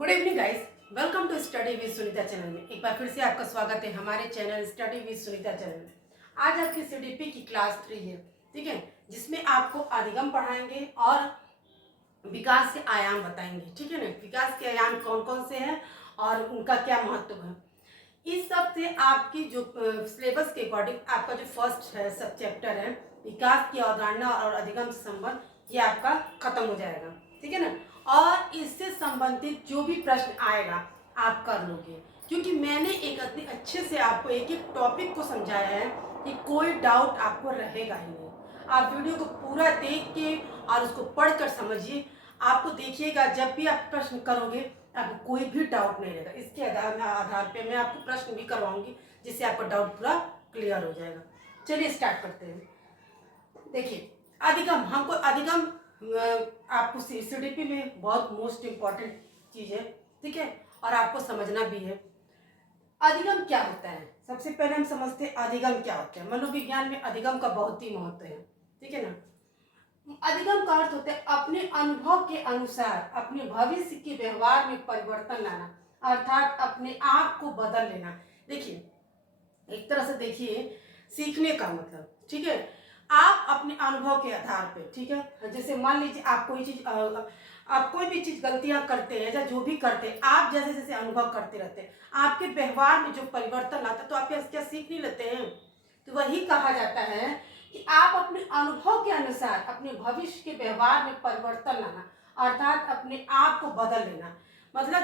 Good evening guys, welcome to study with Sunita channel में। एक बार फिर से आपका स्वागत है हमारे channel study with Sunita channel में। आज आपकी सीडीपी की क्लास 3 है, ठीक है, जिसमें आपको अधिगम पढ़ाएंगे और विकास के आयाम बताएंगे, ठीक है ना। विकास के आयाम कौन कौन से हैं और उनका क्या महत्व है, इस सब से आपकी जो सिलेबस के अकॉर्डिंग आपका जो फर्स्ट है सब चैप्टर है विकास की अवधारणा और अधिगम से संबंध, ये आपका खत्म हो जाएगा, ठीक है ना। और इससे संबंधित जो भी प्रश्न आएगा आप कर लोगे, क्योंकि मैंने एक इतने अच्छे से आपको एक एक टॉपिक को समझाया है कि कोई डाउट आपको रहेगा ही नहीं। आप वीडियो को पूरा देख के और उसको पढ़कर समझिए। आपको देखिएगा जब भी आप प्रश्न करोगे आपको कोई भी डाउट नहीं रहेगा। इसके आधार पे मैं आपको प्रश्न भी करवाऊंगी जिससे आपका डाउट पूरा क्लियर हो जाएगा। चलिए स्टार्ट करते हैं। देखिए अधिगम, हमको अधिगम आपको सीडीपी में बहुत मोस्ट इम्पॉर्टेंट चीज़ है, ठीक है, और आपको समझना भी है। अधिगम क्या होता है, सबसे पहले हम समझते हैं अधिगम क्या होता है। मनोविज्ञान में अधिगम का बहुत ही महत्व है, ठीक है ना। अधिगम का अर्थ होता है अपने अनुभव के अनुसार अपने भविष्य के व्यवहार में परिवर्तन लाना, अर्थात अपने आप को बदल लेना। देखिए एक तरह से देखिए सीखने का मतलब, ठीक है, आप अपने अनुभव के आधार पे, ठीक है, जैसे मान लीजिए आप कोई चीज आप कोई भी चीज गलतियां करते हैं या जो भी करते हैं, आप जैसे जैसे अनुभव करते रहते हैं आपके व्यवहार में जो परिवर्तन आता है तो आप क्या सीख नहीं लेते हैं। तो वही कहा जाता है कि आप अपने अनुभव के अनुसार अपने भविष्य के व्यवहार में परिवर्तन लाना, अर्थात अपने आप को बदल लेना। मतलब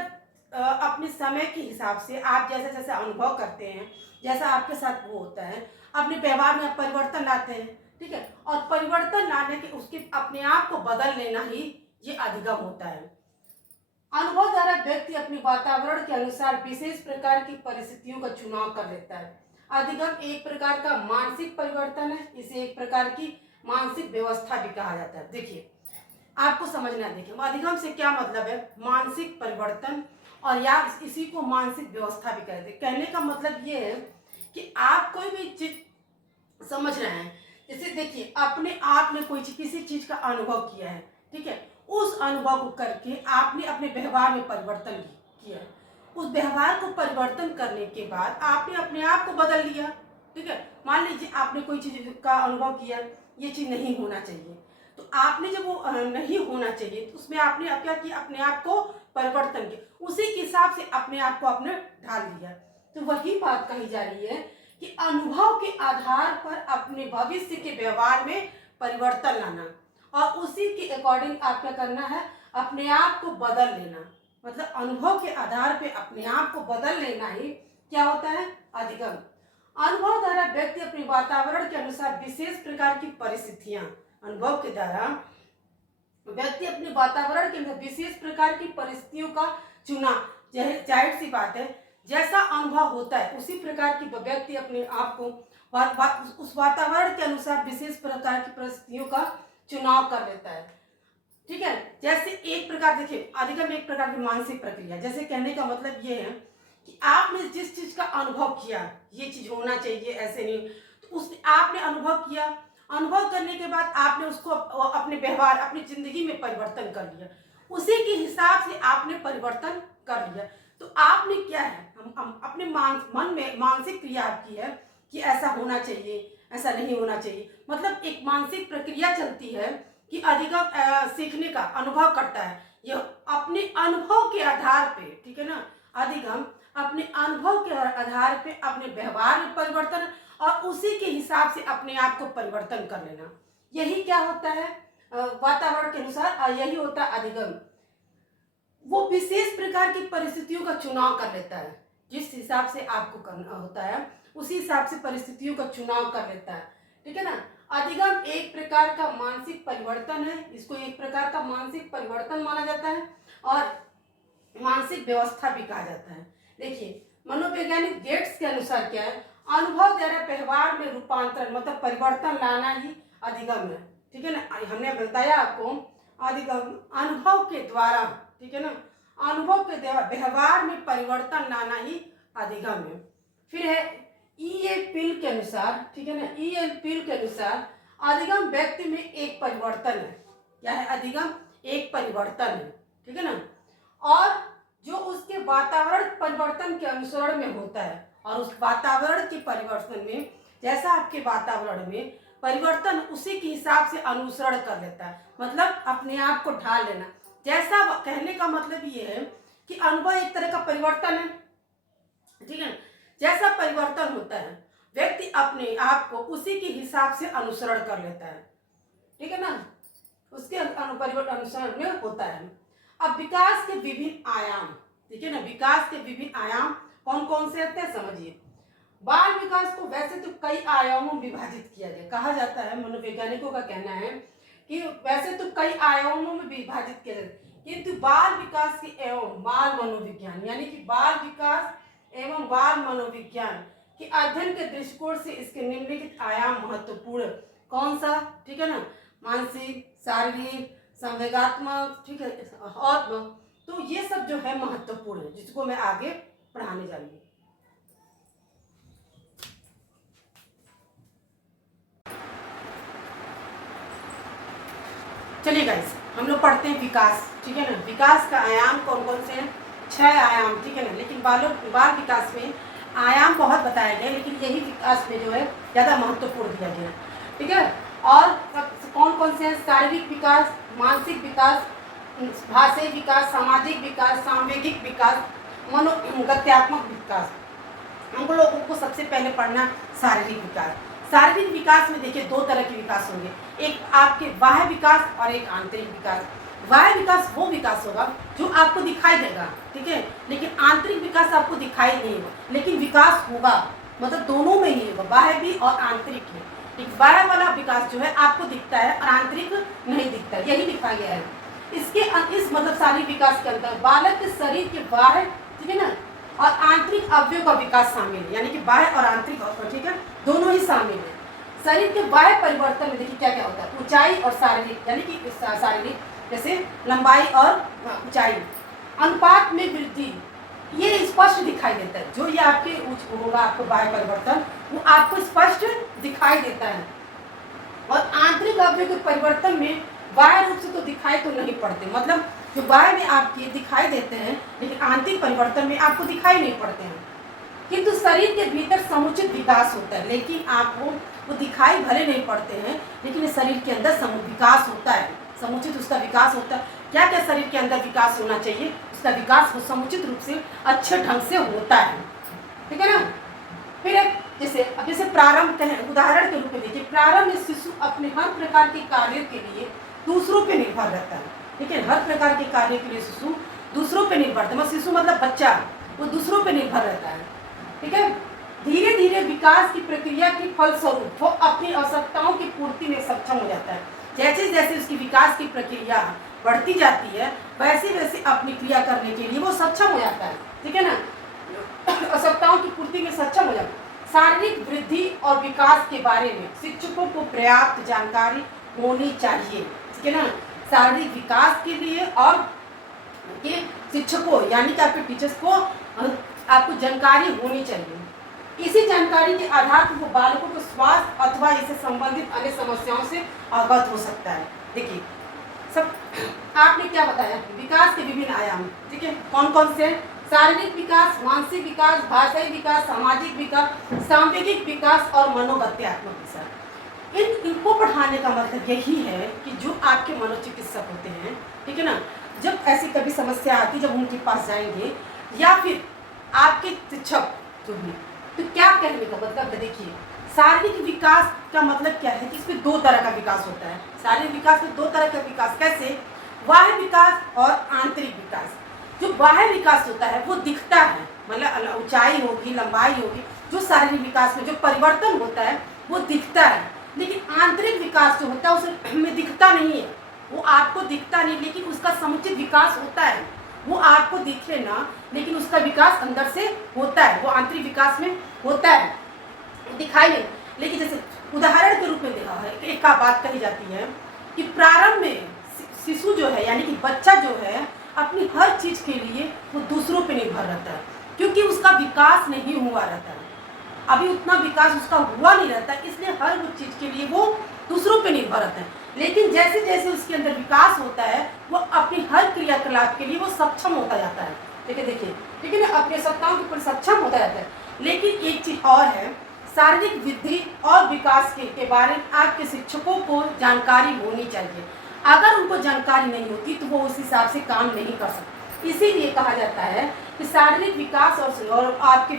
अपने समय के हिसाब से आप जैसे जैसे अनुभव करते हैं, जैसा आपके साथ वो होता है, अपने व्यवहार में परिवर्तन लाते हैं, ठीक है, और परिवर्तन लाने के उसके अपने आप को बदल लेना ही ये अधिगम होता है। अनुभव द्वारा व्यक्ति अपने वातावरण के अनुसार विशेष प्रकार की परिस्थितियों का चुनाव कर लेता है। अधिगम एक प्रकार का मानसिक परिवर्तन है, इसे एक प्रकार की मानसिक व्यवस्था भी कहा जाता है। देखिए आपको समझना, देखिए अधिगम से क्या मतलब है, मानसिक परिवर्तन, और या इसी को मानसिक व्यवस्था भी कहते हैं। कहने का मतलब ये है कि आप कोई भी चीज समझ रहे हैं, जैसे देखिए अपने आप ने कोई चीज किसी चीज का अनुभव किया है, ठीक है, उस अनुभव को करके आपने अपने व्यवहार में परिवर्तन किया है। उस व्यवहार को परिवर्तन करने के बाद आपने अपने आप को बदल लिया, ठीक है। मान लीजिए आपने कोई चीज का अनुभव किया, ये चीज नहीं होना चाहिए, तो आपने जब वो नहीं होना चाहिए तो उसमें आपने क्या किया, अपने आप को परिवर्तन किया, उसी के हिसाब से अपने आप को आपने ढाल दिया। तो वही बात कही जा रही है कि अनुभव के आधार पर अपने भविष्य के व्यवहार में परिवर्तन लाना और उसी के अकॉर्डिंग आप क्या करना है, अपने आप को बदल लेना। मतलब अनुभव के आधार पे अपने आप को बदल लेना ही क्या होता है, अधिगम। अनुभव द्वारा व्यक्ति अपने वातावरण के अनुसार विशेष प्रकार की परिस्थितियां, अनुभव के द्वारा व्यक्ति अपने वातावरण के अंदर विशेष प्रकार की परिस्थितियों का चुना, जाहिर सी बात है जैसा अनुभव होता है उसी प्रकार की व्यक्ति अपने आप को उस वातावरण के अनुसार विशेष प्रकार की परिस्थितियों का चुनाव कर लेता है, ठीक है। जैसे एक प्रकार देखिए अधिगम एक प्रकार की मानसिक प्रक्रिया, जैसे कहने का मतलब ये है कि आपने जिस चीज का अनुभव किया ये चीज होना चाहिए ऐसे नहीं, तो उस आपने अनुभव किया, अनुभव करने के बाद आपने उसको अपने व्यवहार अपनी जिंदगी में परिवर्तन कर लिया, उसी के हिसाब से आपने परिवर्तन कर लिया। तो आपने क्या है, हम अपने मन में मानसिक क्रिया आपकी है कि ऐसा होना चाहिए ऐसा नहीं होना चाहिए। मतलब एक मानसिक प्रक्रिया चलती है कि अधिगम सीखने का अनुभव करता है, ये अपने अनुभव के आधार पे, ठीक है ना। अधिगम अपने अनुभव के आधार पे अपने व्यवहार में परिवर्तन और उसी के हिसाब से अपने आप को परिवर्तन कर लेना, यही क्या होता है वातावरण के अनुसार, यही होता है अधिगम। वो विशेष प्रकार की परिस्थितियों का चुनाव कर लेता है, जिस हिसाब से आपको करना होता है उसी हिसाब से परिस्थितियों का चुनाव कर लेता है, ठीक है ना। अधिगम एक प्रकार का मानसिक परिवर्तन है, इसको एक प्रकार का मानसिक परिवर्तन माना जाता है और मानसिक व्यवस्था भी कहा जाता है। देखिए मनोवैज्ञानिक गेट्स के अनुसार क्या है, अनुभव द्वारा व्यवहार में रूपांतरण मतलब परिवर्तन लाना ही अधिगम है, ठीक है ना। हमने बताया आपको अधिगम अनुभव के द्वारा, ठीक है ना, अनुभव के व्यवहार में परिवर्तन लाना ही अधिगम है। फिर है ई.एल. पील के अनुसार, ठीक है ना, ई.एल. पील के अनुसार अधिगम व्यक्ति में एक परिवर्तन है। क्या है, अधिगम एक परिवर्तन है, ठीक है ना। और जो उसके वातावरण परिवर्तन के अनुसरण में होता है, और उस वातावरण के परिवर्तन में, जैसा आपके वातावरण में परिवर्तन, उसी के हिसाब से अनुसरण कर लेता है, मतलब अपने आप को ढाल लेना। जैसा कहने का मतलब ये है कि अनुभव एक तरह का परिवर्तन है, ठीक है। जैसा परिवर्तन होता है, व्यक्ति अपने आप को उसी के हिसाब से अनुसरण कर लेता है, ठीक है ना, उसके परिवर्तन अनुसरण में होता है। अब विकास के विभिन्न आयाम, ठीक है ना, विकास के विभिन्न आयाम कौन कौन से होते हैं समझिए। बाल विकास को वैसे तो कई आयामों में विभाजित किया गया, कहा जाता है, मनोवैज्ञानिकों का कहना है कि वैसे तो कई आयामों में विभाजित किया जाता है, किंतु बाल विकास के एवं बाल मनोविज्ञान, यानी कि बाल विकास एवं बाल मनोविज्ञान के अध्ययन के दृष्टिकोण से इसके निम्नलिखित आयाम महत्वपूर्ण। कौन सा, ठीक है ना, मानसिक, शारीरिक, संवेगात्मक, ठीक है, और तो ये सब जो है महत्वपूर्ण है, जिसको मैं आगे पढ़ाने जा रही हूँ। चलिए गाइस, हम लोग पढ़ते हैं विकास, ठीक है ना। विकास का आयाम कौन कौन से हैं? 6 आयाम, ठीक है ना। लेकिन बाल विकास में आयाम बहुत बताए गए, लेकिन यही विकास में जो है ज़्यादा महत्वपूर्ण दिया गया, ठीक है। और कौन कौन से हैं? शारीरिक विकास, मानसिक विकास, भाषाई विकास, सामाजिक विकास, सांवेगिक विकास, मनोगत्यात्मक विकास। हम लोगों को सबसे पहले पढ़ना शारीरिक विकास। शारीरिक विकास में देखिए 2 तरह के विकास होंगे, एक आपके बाह्य विकास और एक आंतरिक विकास। बाह्य विकास वो विकास होगा जो आपको दिखाई देगा, ठीक है, लेकिन आंतरिक विकास आपको दिखाई नहीं होगा, लेकिन विकास होगा, मतलब दोनों में ही होगा, बाह्य भी और आंतरिक भी। एक बाह्य वाला विकास जो है आपको दिखता है और आंतरिक नहीं दिखता, यही लिखा गया है। इस मतलब शारीरिक विकास के अंदर बालक के शरीर के बाह्य, ठीक है ना, और आंतरिक अवयव का विकास शामिल है, यानी कि बाह्य और आंतरिक, ठीक है, दोनों ही शामिल है। शरीर के बाह्य परिवर्तन में देखिए क्या क्या होता है, ऊंचाई और शारीरिक, यानी कि शारीरिक जैसे लंबाई और ऊंचाई, अनुपात में वृद्धि, ये स्पष्ट दिखाई देता है। जो ये आपके होगा आपको बाह्य परिवर्तन, वो आपको स्पष्ट दिखाई देता है। और आंतरिक अवयव के परिवर्तन में बाह्य रूप से तो दिखाई तो नहीं पड़ते, मतलब जो बाह्य में आपके दिखाई देते हैं, लेकिन आंतरिक परिवर्तन में आपको दिखाई नहीं पड़ते हैं। किंतु शरीर के भीतर समुचित विकास होता है, लेकिन आपको वो दिखाई भले नहीं पड़ते हैं, लेकिन शरीर के अंदर विकास होता है, समुचित उसका विकास होता है। क्या क्या शरीर के अंदर विकास होना चाहिए, उसका विकास वो समुचित रूप से अच्छे ढंग से होता है, ठीक है ना। फिर जैसे प्रारंभ कहें, उदाहरण के रूप में देखिए, प्रारंभ में शिशु अपने हर प्रकार के कार्य के लिए दूसरों पे निर्भर रहता है, ठीक है, हर प्रकार के कार्य के लिए शिशु दूसरों पे निर्भर रहता है, शिशु मतलब बच्चा, वो दूसरों पे निर्भर रहता है, ठीक है। धीरे धीरे विकास की प्रक्रिया के फलस्वरूप वो अपनी आवश्यकताओं की पूर्ति में सक्षम हो जाता है। जैसे जैसे उसकी विकास की प्रक्रिया बढ़ती जाती है, वैसे वैसे अपनी क्रिया करने के लिए वो सक्षम हो जाता है, ठीक है ना, आवश्यकताओं की पूर्ति में सक्षम हो जाता है। शारीरिक वृद्धि और विकास के बारे में शिक्षकों को पर्याप्त जानकारी होनी चाहिए, ठीक है ना। शारीरिक विकास के लिए और के शिक्षकों, यानी कि आपके टीचर्स को आपको जानकारी होनी चाहिए। इसी जानकारी के आधार पर वो बालकों को स्वास्थ्य अथवा इससे संबंधित अन्य समस्याओं से अवगत हो सकता है। देखिए सब आपने क्या बताया, विकास के विभिन्न आयाम, ठीक है, कौन कौन से? शारीरिक विकास, मानसिक विकास, भाषाई विकास, सामाजिक विकास, सांवेगिक विकास और मनोगत्यात्मक विकास। इनको पढ़ाने का मतलब यही है कि जो आपके मनोचिकित्सक होते हैं, ठीक है ना, जब ऐसी कभी समस्या आती, जब उनके पास जाएंगे या फिर आपके शिक्षक जो भी, तो क्या कहने का मतलब है, देखिए शारीरिक विकास का मतलब क्या है कि इसमें 2 तरह का विकास होता है। शारीरिक विकास में 2 तरह का विकास, कैसे? बाह्य विकास और आंतरिक विकास। जो बाह्य विकास होता है वो दिखता है, मतलब ऊंचाई होगी, लंबाई होगी, जो शारीरिक विकास में जो परिवर्तन होता है वो दिखता है, लेकिन आंतरिक विकास जो होता है उसमें दिखता नहीं है, वो आपको दिखता नहीं, लेकिन उसका समुचित विकास होता है। वो आपको दिखे ना, लेकिन उसका विकास अंदर से होता है, वो आंतरिक विकास में होता है, दिखाई नहीं। लेकिन जैसे उदाहरण के रूप में देखा है, एक का बात कही जाती है कि प्रारंभ में शिशु जो है, यानी कि बच्चा जो है, अपनी हर चीज के लिए वो दूसरों पे निर्भर रहता है, क्योंकि उसका विकास नहीं हुआ रहता है, अभी उतना विकास उसका हुआ नहीं रहता, इसलिए हर वो चीज के लिए वो दूसरों पे निर्भर रहता है। लेकिन जैसे जैसे उसके अंदर विकास होता है, वो अपनी हर क्रियाकलाप के लिए वो सक्षम होता जाता है, देखिए ठीक है ना, अपनी आवश्यकताओं के प्रति सक्षम होता रहता है। लेकिन एक चीज और है, शारीरिक वृद्धि और विकास के बारे में आपके शिक्षकों को जानकारी होनी चाहिए। अगर उनको जानकारी नहीं होती तो वो उस हिसाब से काम नहीं कर सकते। इसीलिए कहा जाता है कि शारीरिक विकास और आपके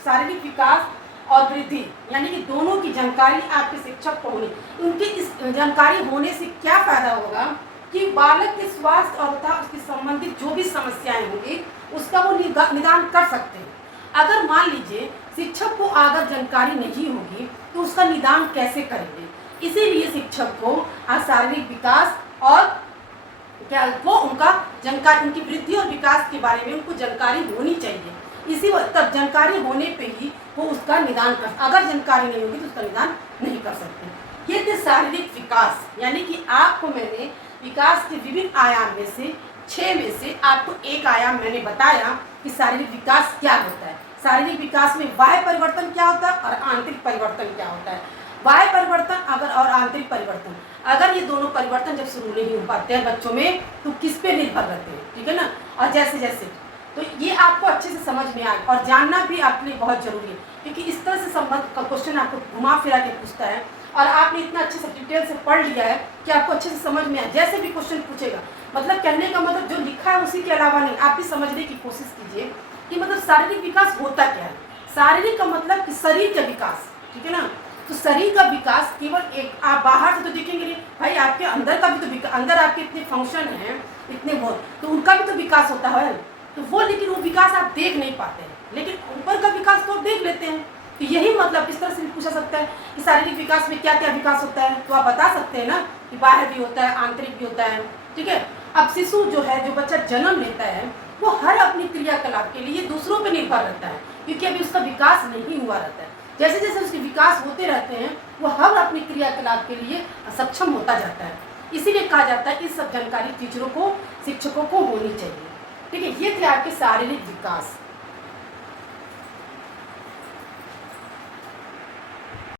शारीरिक विकास और वृद्धि यानी कि दोनों की जानकारी आपके शिक्षक को होनी। उनकी इस जानकारी होने से क्या फायदा होगा कि बालक के स्वास्थ्य और तथा उसके संबंधित जो भी समस्याएं होंगी उसका वो निदान कर सकते हैं। अगर मान लीजिए शिक्षक को अगर जानकारी नहीं होगी तो उसका निदान कैसे करेंगे। इसीलिए शिक्षक को शारीरिक विकास और क्या वो उनका जानकारी, उनकी वृद्धि और विकास के बारे में उनको जानकारी होनी चाहिए। इसी तब जानकारी होने पे ही वो उसका निदान कर, अगर जानकारी नहीं होगी तो उसका निदान नहीं कर सकते। ये थे शारीरिक विकास, यानी कि आपको मैंने विकास के विभिन्न आयाम में से 6 में से आपको एक आयाम मैंने बताया कि शारीरिक विकास क्या होता है। शारीरिक विकास में बाह्य परिवर्तन क्या होता है और आंतरिक परिवर्तन क्या होता है। बाह्य परिवर्तन अगर और आंतरिक परिवर्तन, अगर ये दोनों परिवर्तन जब शुरू नहीं हो पाते हैं बच्चों में तो किस पे निर्भर रहते हैं, ठीक है ना। और जैसे जैसे तो ये आपको अच्छे से समझ में आए और जानना भी आपके लिए बहुत जरूरी है, क्योंकि इस तरह से संबंध का क्वेश्चन आपको घुमा फिरा के पूछता है और आपने इतना अच्छे से डिटेल से पढ़ लिया है कि आपको अच्छे से समझ में आए। जैसे भी क्वेश्चन पूछेगा, मतलब कहने का मतलब जो लिखा है उसी के अलावा नहीं, आप भी समझने की कोशिश कीजिए कि मतलब शारीरिक विकास होता क्या है। शारीरिक का मतलब कि शरीर का विकास, ठीक है ना। तो शरीर का विकास केवल एक, आप बाहर से तो देखेंगे नहीं भाई, आपके अंदर का भी तो अंदर आपके इतने फंक्शन हैं इतने बहुत, तो उनका भी तो विकास होता है। तो वो लेकिन वो विकास आप देख नहीं पाते हैं, लेकिन ऊपर का विकास तो आप देख लेते हैं। तो यही मतलब इस तरह से भी पूछा सकता है कि शारीरिक विकास में क्या क्या विकास होता है, तो आप बता सकते हैं ना कि बाह्य भी होता है आंतरिक भी होता है, ठीक है। अब शिशु जो है, जो बच्चा जन्म लेता है, वो हर अपनी क्रियाकलाप के लिए दूसरों पर निर्भर रहता है, क्योंकि अभी उसका विकास नहीं हुआ रहता है। जैसे जैसे उसके विकास होते रहते हैं वो हर अपनी क्रियाकलाप के लिए सक्षम होता जाता है। इसीलिए कहा जाता है कि सब जानकारी टीचरों को, शिक्षकों को होनी चाहिए, ठीक है। ये थे आपके शारीरिक विकास।